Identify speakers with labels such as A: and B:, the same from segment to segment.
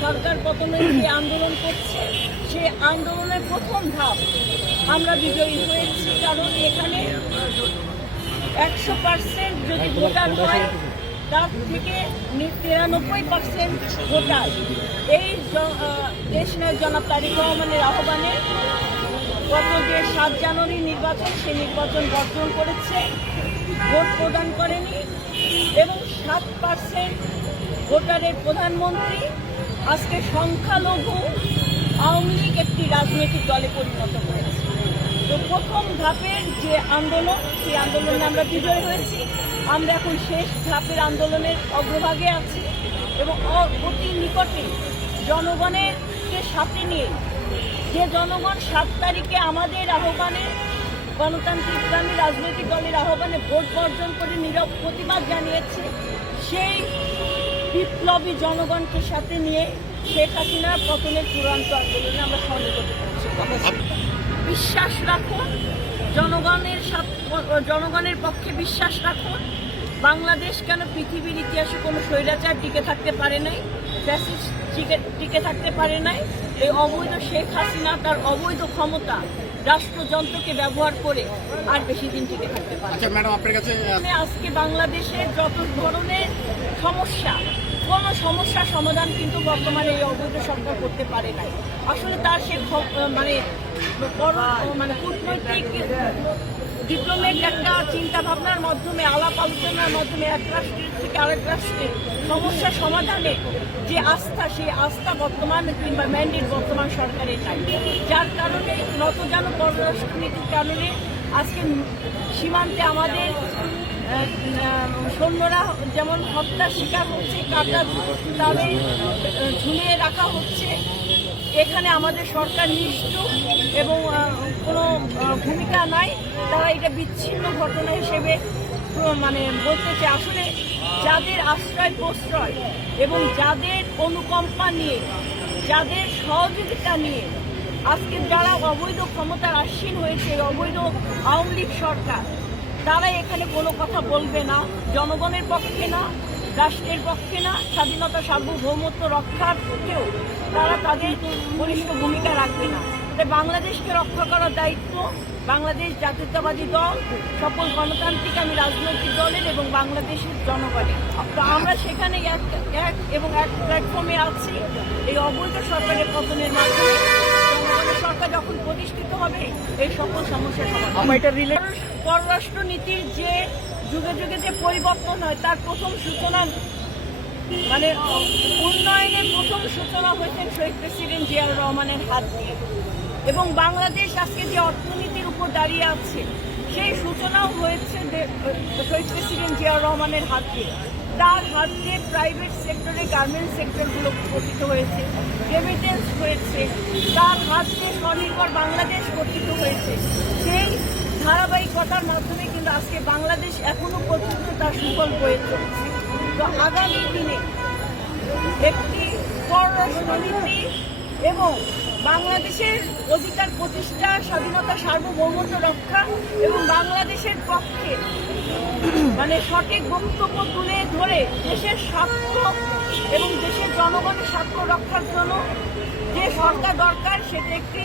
A: সরকার পতনের যে আন্দোলন করছে সে আন্দোলনের প্রথম ধাপ আমরা বিজয়ী হয়েছি কারণ এখানে একশো পার্সেন্ট যদি ভোটার হয় তার থেকে তিরানব্বই পার্সেন্ট ভোটার। এই জ- আহ, দেশ নয় জনাব তারিক রহমানের আহ্বানে গত যে সাত জানুয়ারি নির্বাচন সেই নির্বাচন বর্জন করেছে ভোট প্রদান করেনি এবং সাত পার্সেন্ট ভোটারের প্রধানমন্ত্রী আজকে সংখ্যালঘু আওয়ামী লীগ একটি রাজনৈতিক দলে পরিণত হয়েছে। তো প্রথম ধাপের যে আন্দোলন, সেই আন্দোলনে আমরা বিজয় হয়েছি। আমরা এখন শেষ ধাপের আন্দোলনের অগ্রভাগে আছি এবং অতি নিকটে জনগণের সাথে নিয়ে, যে জনগণ সাত তারিখে আমাদের আহ্বানে, গণতান্ত্রিক প্রাণী রাজনৈতিক দলের আহ্বানে ভোট বর্জন করে নীরব প্রতিবাদ জানিয়েছে, সেই বিপ্লবী জনগণকে সাথে নিয়ে শেখ হাসিনার পতনের চূড়ান্ত আন্দোলনে আমরা সহযোগিতা করছি বিশ্বাস রাখুন, জনগণের জনগণের পক্ষে বিশ্বাস রাখুন। বাংলাদেশ কেন পৃথিবীর ইতিহাসে কোনো স্বৈরাচার টিকে থাকতে পারে নাই, ফ্যাসিস্ট টিকে থাকতে পারে নাই? এই অবৈধ শেখ হাসিনা, তার অবৈধ ক্ষমতা রাষ্ট্রযন্ত্রকে ব্যবহার করে আর বেশি দিন টিকে থাকতে পারে।
B: আচ্ছা ম্যাডাম আপনার কাছে
A: আজকে বাংলাদেশে যত ধরনের সমস্যা কোন সমস্যার সমাধান কিন্তু বর্তমানে এই অবৈধ সরকার করতে পারে নাই আসলে তার সে মানে মানে আলাপ আলোচনার মাধ্যমে, এক আরেক রাষ্ট্রের সমস্যা সমাধানে যে আস্থা, সেই আস্থা বর্তমান কিংবা ম্যান্ডেট বর্তমান সরকারের নাই। যার কারণে নতজান পররাষ্ট্রনীতির কারণে আজকে সীমান্তে আমাদের সৈন্যরা যেমন হত্যার শিকার হচ্ছে কাটা তারে ঝুলিয়ে রাখা হচ্ছে, এখানে আমাদের সরকার নিষ্ঠুর এবং কোনো ভূমিকা নাই, তারা এটা বিচ্ছিন্ন ঘটনা হিসেবে মানে বলতে চাই আসলে যাদের আশ্রয় প্রশ্রয় এবং যাদের অনুকম্পা নিয়ে, যাদের সহযোগিতা নিয়ে, আজকে যারা অবৈধ ক্ষমতার আসীন হয়েছে, অবৈধ আওয়ামী লীগ সরকার তারা এখানে কোনো কথা বলবে না। জনগণের পক্ষে না, রাষ্ট্রের পক্ষে না, স্বাধীনতা, সার্বভৌমত্ব রক্ষার পক্ষেও তারা তাদের বলিষ্ঠ ভূমিকা রাখবে না। তাই বাংলাদেশকে রক্ষা করার দায়িত্ব বাংলাদেশ জাতীয়তাবাদী দল, সকল গণতান্ত্রিক আমি রাজনৈতিক দলের এবং বাংলাদেশের জনগণের। তো আমরা সেখানে এক এক এবং এক প্ল্যাটফর্মে আছি। এই অবৈধ সরকারের পতনের মাধ্যমে। প্রতিষ্ঠিত হবে এই সকল সমস্যার সমাধান। পররাষ্ট্র নীতির যে যুগে যুগে যে পরিবর্তন হয় তার প্রথম সূচনা মানে উন্নয়নের প্রথম সূচনা হয়েছেন শহীদ প্রেসিডেন্ট জিয়াউর রহমানের হাত দিয়ে। এবং বাংলাদেশ আজকে যে অর্থনীতির উপর দাঁড়িয়ে আছে সেই সূচনাও হয়েছে শহীদ প্রেসিডেন্ট জিয়াউর রহমানের হাত দিয়ে। তার হাত দিয়ে প্রাইভেট সেক্টরে গার্মেন্টস সেক্টরগুলো গঠিত হয়েছে রেমিটেন্স হয়েছে, তার হাত দিয়ে স্বনির্ভর বাংলাদেশ গঠিত হয়েছে। সেই ধারাবাহিকতার মাধ্যমে কিন্তু আজকে বাংলাদেশ এখনও পর্যন্ত তার সুফল হয়ে চলছে। তো আগামী দিনে একটি পররাষ্ট্রনীতি এবং বাংলাদেশের অধিকার প্রতিষ্ঠা, স্বাধীনতা, সার্বভৌমত্ব রক্ষা এবং বাংলাদেশের পক্ষে মানে সঠিক বক্তব্য তুলে ধরে দেশের স্বার্থ এবং দেশের জনগণের স্বার্থ রক্ষার জন্য যে সরকার দরকার, সেটা একটি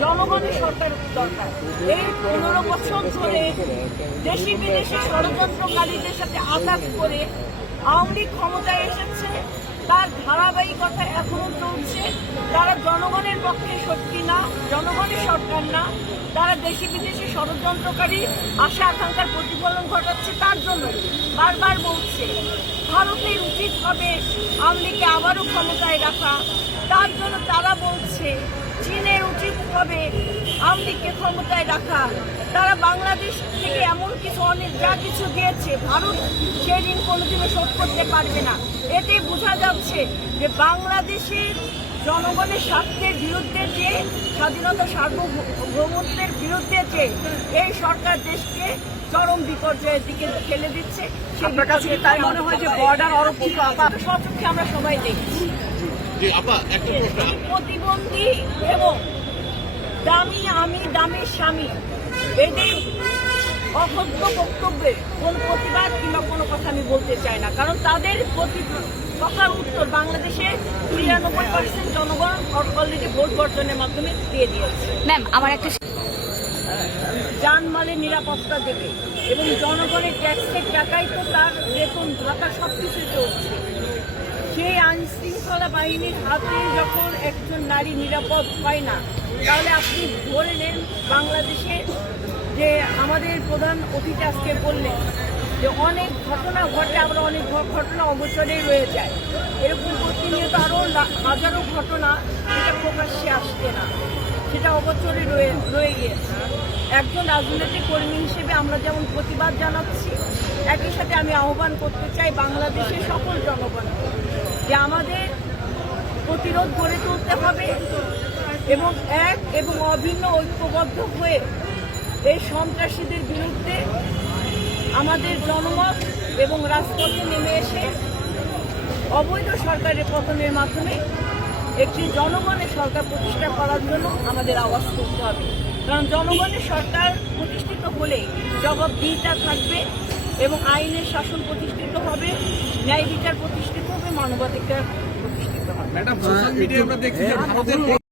A: জনগণের সরকার দরকার। এই পনেরো বছর ধরে দেশি বিদেশি ষড়যন্ত্রকারীদের সাথে আঘাত করে আওয়ামী ক্ষমতায় এসেছে। তার ধারাবাহিকতা এখনও চলছে। তারা জনগণের পক্ষে সত্যি না জনগণের সরকার না। তারা দেশি বিদেশি ষড়যন্ত্রকারী, আশা আকাঙ্ক্ষার প্রতিফলন ঘটাচ্ছে তার জন্য। বারবার বলছে, ভারতের উচিত হবে আওয়ামী লীগকে আবারও ক্ষমতায় রাখা। তার জন্য তারা বলছে হবে আওয়ামী লীগকে ক্ষমতায় রাখা তারা বাংলাদেশ থেকে এমন কিছু অনেক যা কিছু দিয়েছে ভারত সেদিন কোনোদিনও শোধ করতে পারবে না। এতে বোঝা যাচ্ছে যে বাংলাদেশের জনগণের স্বার্থের বিরুদ্ধে যে স্বাধীনতা সার্বভৌমত্বের বিরুদ্ধে যে এই সরকার দেশকে চরম বিপর্যয়ের দিকে ফেলে দিচ্ছে সেই
C: আপনার কাছে তাই মনে হয় যে আরও কিছু
A: সচক্ষে আমরা সবাই দেখছি।
B: জি আপা একটা প্রশ্ন।
A: প্রতিবন্ধী এবং দামি আমি দামের স্বামী। এদের অভদ্র বক্তব্যে কোন প্রতিবাদ কিংবা কোনো কথা আমি বলতে চাই না। কারণ তাদের প্রতি কথার উত্তর বাংলাদেশে তিরানব্বই পার্সেন্ট জনগণ অলরেডি ভোট বর্জনের মাধ্যমে দিয়ে দিয়েছে।
D: ম্যাম আমার একটা
A: যানমালের নিরাপত্তা দেবে এবং জনগণের ট্যাক্সের টাকাই তো তার বেতন ভাতা সব কিছু চলছে। সেই আইনশৃঙ্খলা বাহিনীর হাতে যখন একজন নারী নিরাপদ হয় না, তাহলে আপনি ধরে নেন বাংলাদেশে যে আমাদের প্রধান অতিথি আজকে বললেন যে অনেক ঘটনা ঘটে, আমরা অনেক ঘটনা অবসরেই রয়ে যায় এরকম প্রতিনিয়ত আরও হাজারো ঘটনা যেটা প্রকাশ্যে আসছে না, সেটা অবচরে রয়ে রয়ে গিয়েছে। একজন রাজনৈতিক কর্মী হিসেবে আমরা যেমন প্রতিবাদ জানাচ্ছি, একই সাথে আমি আহ্বান করতে চাই বাংলাদেশের সকল জনগণকে যে আমাদের প্রতিরোধ গড়ে তুলতে হবে এবং এক এবং অভিন্ন ঐক্যবদ্ধ হয়ে এই সন্ত্রাসীদের বিরুদ্ধে আমাদের জনমত এবং রাজপথে নেমে এসে অবৈধ সরকারের পতনের মাধ্যমে একটি জনগণের সরকার প্রতিষ্ঠা করার জন্য আমাদের আওয়াজ করতে হবে। কারণ জনগণের সরকার প্রতিষ্ঠিত হলে জবাবদিহিতা থাকবে এবং আইনের শাসন প্রতিষ্ঠিত হবে ন্যায় বিচার প্রতিষ্ঠিত হবে মানবাধিকার প্রতিষ্ঠিত হবে।